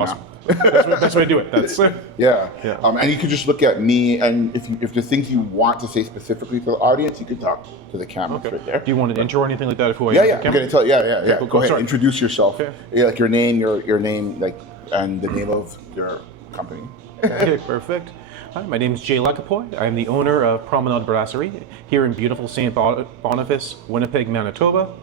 Awesome. Best way to do it. That's Yeah. Yeah. And you can just look at me, and if there's things you want to say specifically to the audience, you can talk to the camera okay. right there. Do you want an intro or anything like that? Of who I am? Yeah. I'm gonna tell. Yeah. cool, Go ahead. sorry. Introduce yourself. Okay. Yeah, like your name, like, and the name of your company. Okay, perfect. Hi, my name is Jay Lecapoy. I'm the owner of Promenade Brasserie here in beautiful St. Boniface, Winnipeg, Manitoba.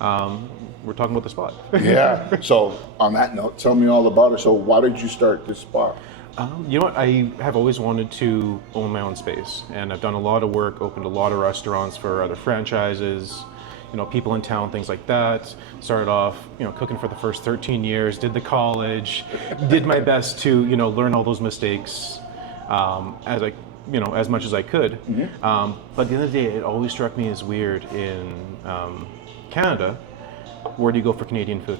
We're talking about the spot. Yeah. So on that note, tell me all about it. So why did you start this spot? You know what? I have always wanted to own my own space, and I've done a lot of work, opened a lot of restaurants for other franchises, people in town, things like that. Started off, cooking for the first 13 years, did the college, did my best to, learn all those mistakes as much as I could. Mm-hmm. But at the end of the day, it always struck me as weird in Canada. Where do you go for Canadian food?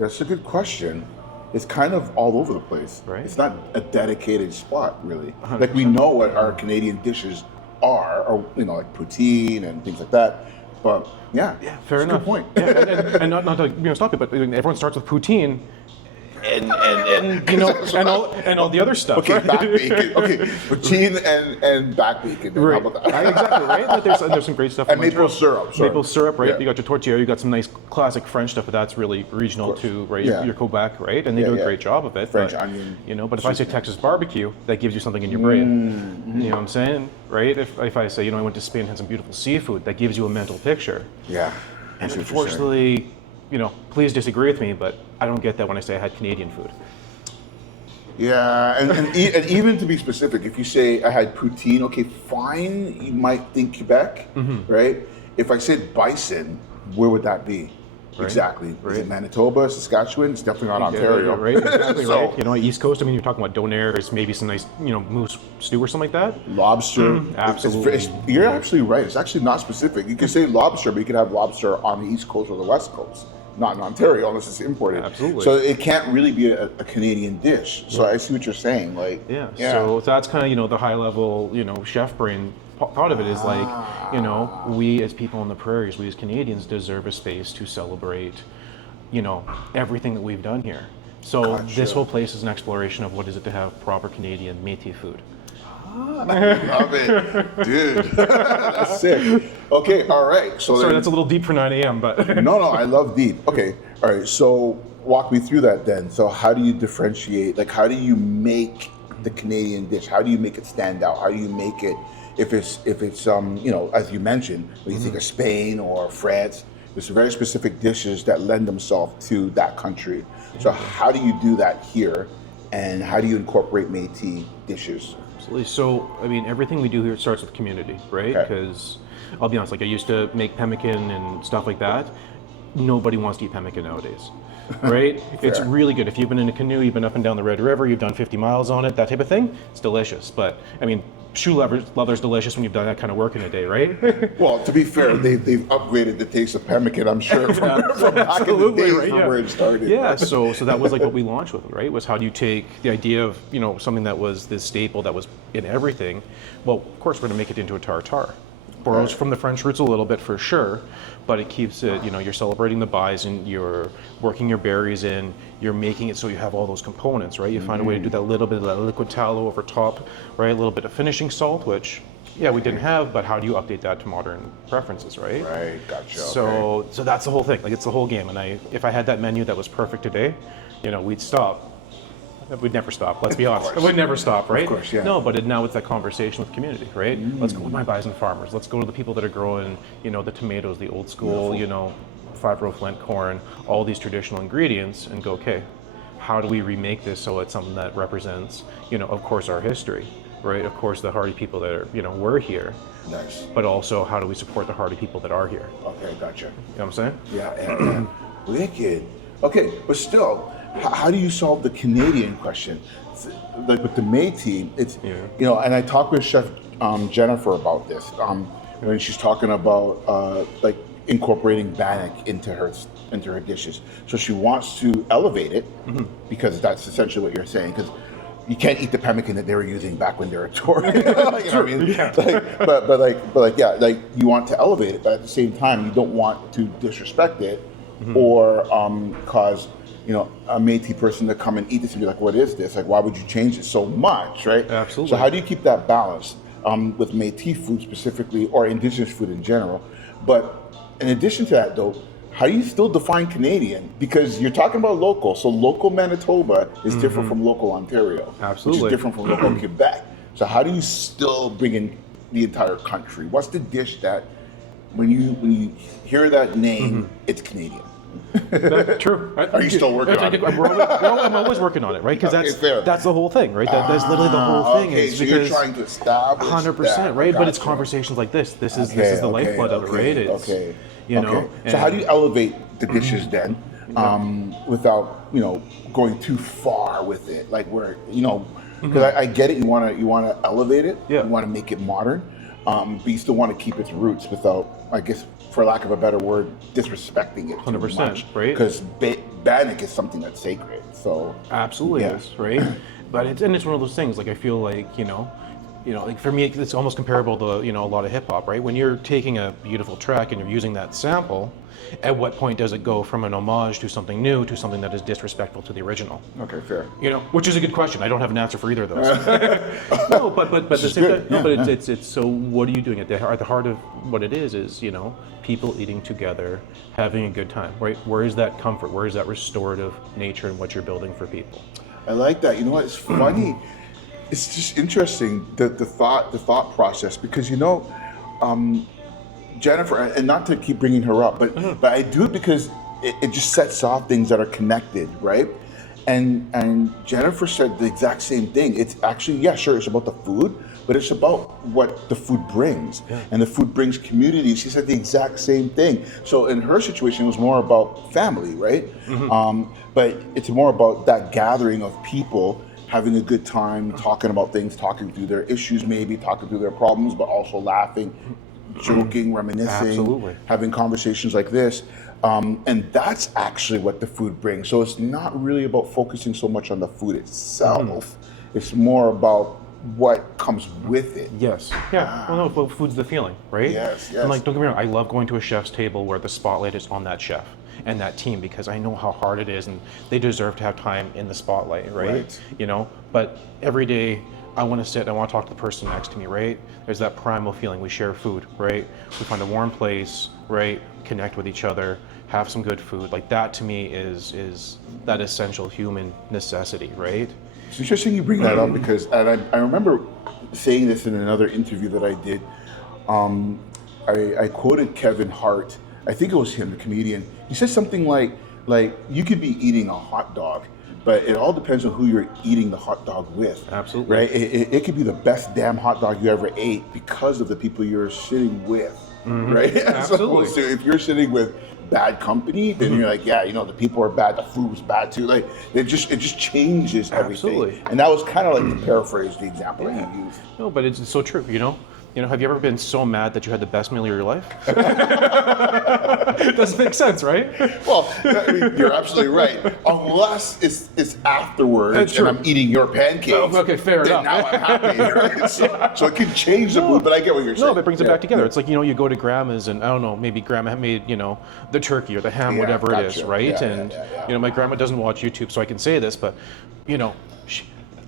That's a good question. It's kind of all over the place. Right. It's not a dedicated spot, really. 100%. Like, we know what our Canadian dishes are, or like poutine and things like that. But yeah, Fair enough. Good point. Yeah, and not to stop it, but everyone starts with poutine. And and all the other stuff. Okay, right? back bacon. Okay, poutine and back bacon. Right. How about that? Exactly, right? But there's some great stuff. And in maple Montreal. syrup. Sorry. Maple syrup, right? Yeah. You got your tortilla, you got some nice classic French stuff, but that's really regional to, right? Yeah. Your Quebec, right? And they do a great job of it. French but, onion. But if I say Texas barbecue, that gives you something in your brain. You know what I'm saying? Right? If I say, I went to Spain and had some beautiful seafood, that gives you a mental picture. Yeah. And unfortunately, please disagree with me, but I don't get that when I say I had Canadian food. Yeah, and even to be specific, if you say I had poutine, okay, fine, you might think Quebec, right? If I said bison, where would that be? Right. Exactly. Right. Is it Manitoba, Saskatchewan? It's definitely not Ontario. Right, exactly, So- right. East Coast, you're talking about donaires, maybe some nice, moose stew or something like that. Lobster. Absolutely. You're actually right. It's actually not specific. You can say lobster, but you could have lobster on the East Coast or the West Coast. Not in Ontario unless it's imported. Absolutely. So it can't really be a Canadian dish. So I see what you're saying. Like, Yeah. So that's kind of, the high level, chef brain thought of it is like, we as people on the prairies, we as Canadians deserve a space to celebrate, everything that we've done here. So this whole place is an exploration of what is it to have proper Canadian métier food. Love it, dude. That's sick. Okay, all right. So Sorry, that's a little deep for 9 a.m., but no, I love deep. Okay, all right. So walk me through that then. So how do you differentiate? Like, how do you make the Canadian dish? How do you make it stand out? How do you make it? If it's as you mentioned, when you think of Spain or France, there's very specific dishes that lend themselves to that country. So how do you do that here, and how do you incorporate Métis dishes? Absolutely. So, everything we do here starts with community, right? Okay. Because I'll be honest, like I used to make pemmican and stuff like that. Nobody wants to eat pemmican nowadays, right? It's really good. If you've been in a canoe, you've been up and down the Red River, you've done 50 miles on it, that type of thing, it's delicious. But, shoe leather's delicious when you've done that kind of work in a day, right? Well, to be fair, they've upgraded the taste of pemmican, I'm sure, from back in the days right, from yeah. where it started. Yeah, so that was like what we launched with, right? Was how do you take the idea of, something that was this staple that was in everything. Well, of course, we're going to make it into a tartare. Borrows from the French roots a little bit for sure, but it keeps it, you're celebrating the bison, you're working your berries in, you're making it so you have all those components, right? You find a way to do that little bit of that liquid tallow over top, right? A little bit of finishing salt, which, we didn't have, but how do you update that to modern preferences, right? Right, gotcha. So that's the whole thing, like it's the whole game. And if I had that menu that was perfect today, we'd stop. We'd never stop, let's be honest. It would never stop, right? Of course, yeah. No, but now it's that conversation with community, right? Let's go with my bison farmers. Let's go to the people that are growing, the tomatoes, the old school, 5-row flint corn, all these traditional ingredients, and go, okay, how do we remake this so it's something that represents, of course, our history, right? Of course, the hardy people that are, were here. Nice. But also, how do we support the hardy people that are here? Okay, gotcha. You know what I'm saying? Yeah. Wicked. Okay, but still, how do you solve the Canadian question? Like with the Métis, it's and I talked with Chef Jennifer about this. And she's talking about like incorporating bannock into her dishes. So she wants to elevate it because that's essentially what you're saying. Because you can't eat the pemmican that they were using back when they were a tour. You know what I mean? Yeah. But you want to elevate it, but at the same time, you don't want to disrespect it or cause a Métis person to come and eat this and be like, what is this? Like, why would you change it so much, right? Absolutely. So how do you keep that balance with Métis food specifically, or Indigenous food in general? But in addition to that, though, how do you still define Canadian? Because you're talking about local. So local Manitoba is different from local Ontario. Absolutely. Which is different from local Quebec. So how do you still bring in the entire country? What's the dish that when you hear that name, it's Canadian? True. Are you still working on it? I'm always working on it, right? Because that's the whole thing, right? That's literally the whole thing. Okay, is so because you're trying to establish 100%, right? But it's Gotcha. conversations like this. This is the lifeblood of it, right? It's, you know. So how do you elevate the dishes then, without going too far with it? Like where because I get it. You want to elevate it. Yeah. You want to make it modern, but you still want to keep its roots without, I guess, for lack of a better word, disrespecting it. 100%, right? Because Bannock is something that's sacred. So absolutely is, right? But it's one of those things. Like I feel like like for me, it's almost comparable to a lot of hip hop, right? When you're taking a beautiful track and you're using that sample, at what point does it go from an homage to something new to something that is disrespectful to the original? Okay, fair. Which is a good question. I don't have an answer for either of those. No, but the same time, but it's so. What are you doing at the heart of what it is people eating together, having a good time, right? Where is that comfort? Where is that restorative nature in what you're building for people? I like that. You know what? It's funny. It's just interesting the thought process, because Jennifer, and not to keep bringing her up, but I do it because it just sets off things that are connected, right? And Jennifer said the exact same thing. It's actually, sure, it's about the food, but it's about what the food brings, and the food brings community. She said the exact same thing. So in her situation, it was more about family, right? But it's more about that gathering of people having a good time, talking about things, talking through their issues, maybe talking through their problems, but also laughing, joking, reminiscing, having conversations like this. And that's actually what the food brings. So it's not really about focusing so much on the food itself. It's more about what comes with it. Yes. Yeah. Well, no, food's the feeling, right? Yes. And don't get me wrong, I love going to a chef's table where the spotlight is on that chef and that team, because I know how hard it is and they deserve to have time in the spotlight, right? But every day I want to sit, I want to talk to the person next to me, right? There's that primal feeling. We share food, right? We find a warm place, right? Connect with each other, have some good food. Like that to me is that essential human necessity, right? It's interesting you bring that up, because I remember saying this in another interview that I did. I quoted Kevin Hart. I think it was him, the comedian. He said something like you could be eating a hot dog, but it all depends on who you're eating the hot dog with. Absolutely. Right? It could be the best damn hot dog you ever ate because of the people you're sitting with. Right? Absolutely. So if you're sitting with bad company, then you're like, the people are bad, the food was bad too. Like it just changes everything. Absolutely. And that was kind of like to paraphrase the example that you used. No, but it's so true, have you ever been so mad that you had the best meal of your life? Doesn't make sense, right? Well, you're absolutely right. Unless it's afterwards and I'm eating your pancakes. Oh, okay, fair enough. Now I'm happy, right? So it can change the mood, but I get what you're saying. No, but it brings it back together. It's like, you go to grandma's and I don't know, maybe grandma made, the turkey or the ham, whatever it is, right? My grandma doesn't watch YouTube, so I can say this, but,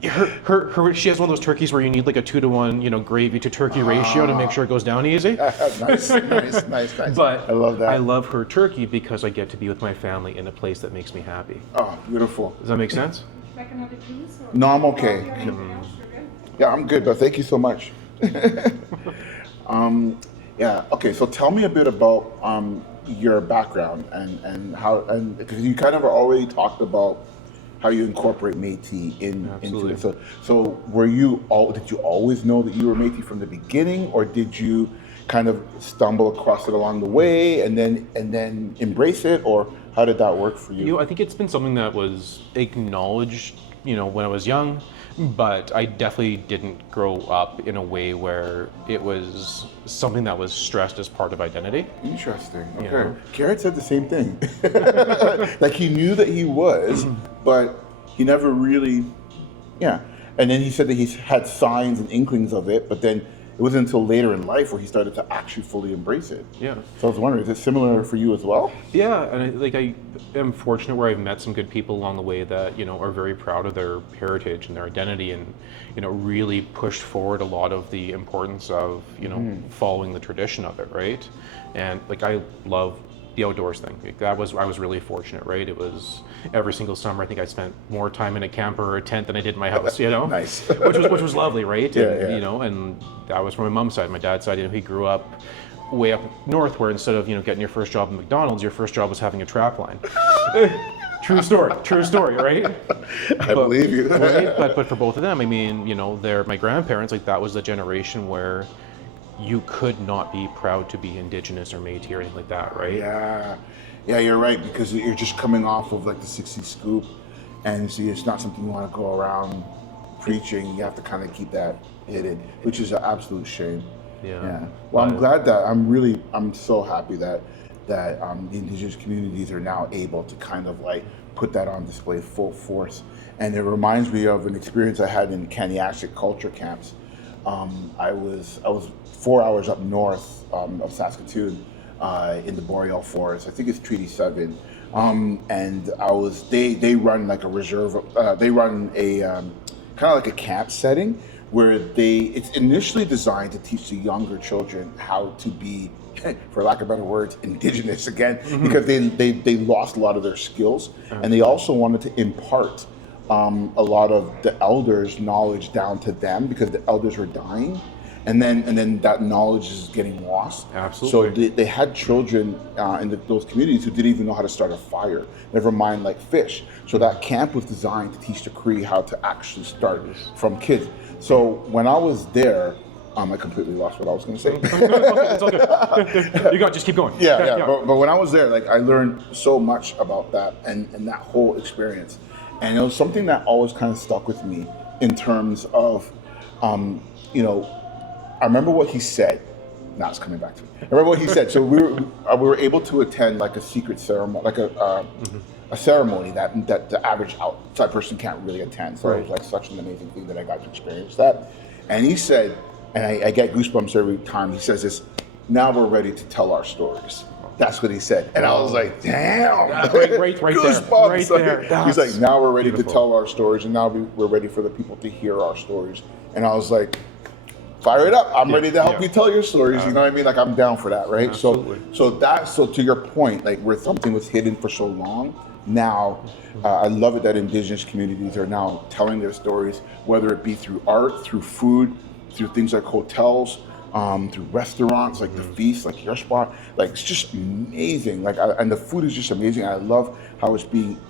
she has one of those turkeys where you need like a 2-to-1, gravy to turkey ratio to make sure it goes down easy. Nice. But I love that. I love her turkey because I get to be with my family in a place that makes me happy. Oh, beautiful. Does that make sense? I can have a juice? No, I'm okay. Yeah, I'm good, but thank you so much. Okay, so tell me a bit about your background and how, and because you kind of already talked about how you incorporate Métis into it. So did you always know that you were Métis from the beginning, or did you kind of stumble across it along the way and then embrace it, or how did that work for you? I think it's been something that was acknowledged, when I was young, but I definitely didn't grow up in a way where it was something that was stressed as part of identity. Interesting. Okay. Garrett said the same thing. Like he knew that he was, but he never really, And then he said that he's had signs and inklings of it, but then it wasn't until later in life where he started to actually fully embrace it. Yeah. So I was wondering, is it similar for you as well? Yeah, and I am fortunate where I've met some good people along the way that, are very proud of their heritage and their identity, and, really pushed forward a lot of the importance of, following the tradition of it, right? And like, I love the outdoors thing. Like, I was really fortunate, right? It was every single summer, I think I spent more time in a camper or a tent than I did in my house, Nice. which was lovely, right? Yeah, And, yeah. And that was from my mom's side. My dad's side, he grew up way up north, where instead of getting your first job at McDonald's, your first job was having a trap line. True story, right? I believe you. Right? But for both of them, I mean, they're my grandparents. Like, that was the generation where you could not be proud to be Indigenous or Métis or anything like that, right? Yeah, you're right, because you're just coming off of like the 60s scoop, and see, it's not something you want to go around preaching. You have to kind of keep that hidden, which is an absolute shame. Yeah. Well, I'm glad that I'm so happy that the Indigenous communities are now able to kind of like put that on display full force. And it reminds me of an experience I had in Kaniashik culture camps. I was 4 hours up north of Saskatoon in the Boreal Forest. I think it's Treaty 7. And they run like a reserve. They run a kind of like a camp setting where it's initially designed to teach the younger children how to be, for lack of better words, Indigenous again, because they lost a lot of their skills, and they also wanted to impart a lot of the elders' knowledge down to them, because the elders were dying, and then that knowledge is getting lost. Absolutely. So they had children in those communities who didn't even know how to start a fire, never mind like fish. So that camp was designed to teach the Cree how to actually start from kids. So when I was there, I completely lost what I was going to say. It's all good. Just keep going. Yeah. But when I was there, like, I learned so much about that and that whole experience. And it was something that always kind of stuck with me in terms of, I remember what he said. Now it's coming back to me. I remember what he said. So we were able to attend like a secret ceremony, like a ceremony that the average outside person can't really attend. So it was like such an amazing thing that I got to experience that. And he said, and I get goosebumps every time he says this, now we're ready to tell our stories. That's what he said. And I was like, damn. Right there. Goosebumps. Right there. He's like, now we're ready beautiful. to tell our stories, and now we're ready for the people to hear our stories. And I was like, fire it up. I'm ready to help you tell your stories. You know what I mean? Like, I'm down for that, right? Absolutely. So to your point, like, where something was hidden for so long, now I love it that Indigenous communities are now telling their stories, whether it be through art, through food, through things like hotels, through restaurants, like the Feast, like your spot. Like, it's just amazing. Like, and the food is just amazing. I love how it's being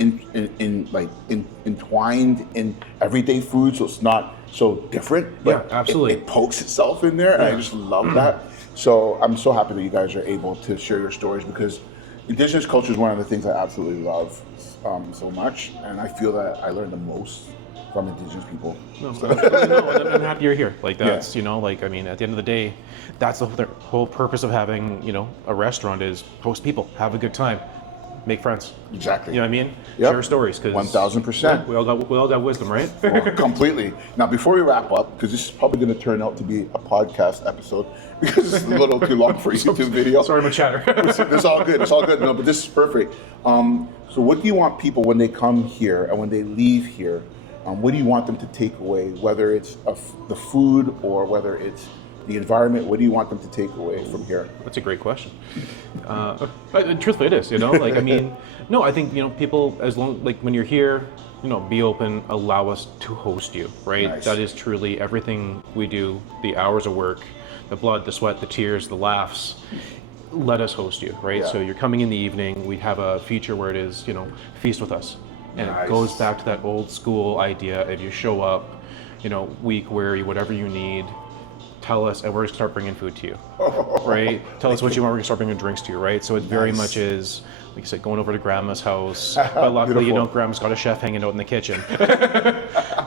entwined in everyday food, so it's not so different. But absolutely. It pokes itself in there, and I just love that. So I'm so happy that you guys are able to share your stories, because Indigenous culture is one of the things I absolutely love so much, and I feel that I learned the most from Indigenous people. No, I'm happy you're here. Like, that's, like, I mean, at the end of the day, that's the whole purpose of having, a restaurant, is host people, have a good time, make friends. Exactly. You know what I mean? Yep. Share stories. 1000%. We all got wisdom, right? Completely. Now, before we wrap up, because this is probably going to turn out to be a podcast episode, because it's a little too long for a YouTube video. Sorry, I'm a chatter. It's all good. It's all good. No, but this is perfect. So what do you want people, when they come here and when they leave here, what do you want them to take away, whether it's the food or whether it's the environment? What do you want them to take away from here? That's a great question. Truthfully, it is, like, I mean, no, I think, people, as long, like, when you're here, be open, allow us to host you, right? Nice. That is truly everything we do, the hours of work, the blood, the sweat, the tears, the laughs. Let us host you, right? Yeah. So you're coming in the evening, we have a feature where it is, feast with us. And Nice. It goes back to that old school idea. If you show up, weak, weary, whatever you need, tell us, and we're going to start bringing food to you, right? Tell us what you want, we're going to start bringing drinks to you, right? So it very much is, like you said, going over to Grandma's house. But luckily, Beautiful. Grandma's got a chef hanging out in the kitchen.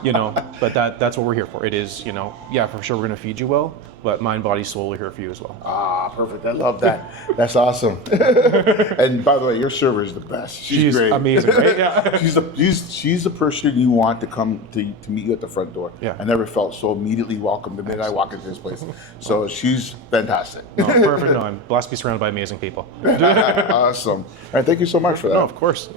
you know, but that's what we're here for. It is, you know, yeah, for sure we're going to feed you well, but mind, body, soul are here for you as well. Ah, perfect. I love that. That's awesome. And by the way, your server is the best. She's great. Amazing, right? Yeah. she's the person you want to come to meet you at the front door. Yeah. I never felt so immediately welcome the minute I walk into this place. So she's fantastic. No, perfect. No, I'm blessed to be surrounded by amazing people. Awesome. All right, thank you so much for that. No, of course.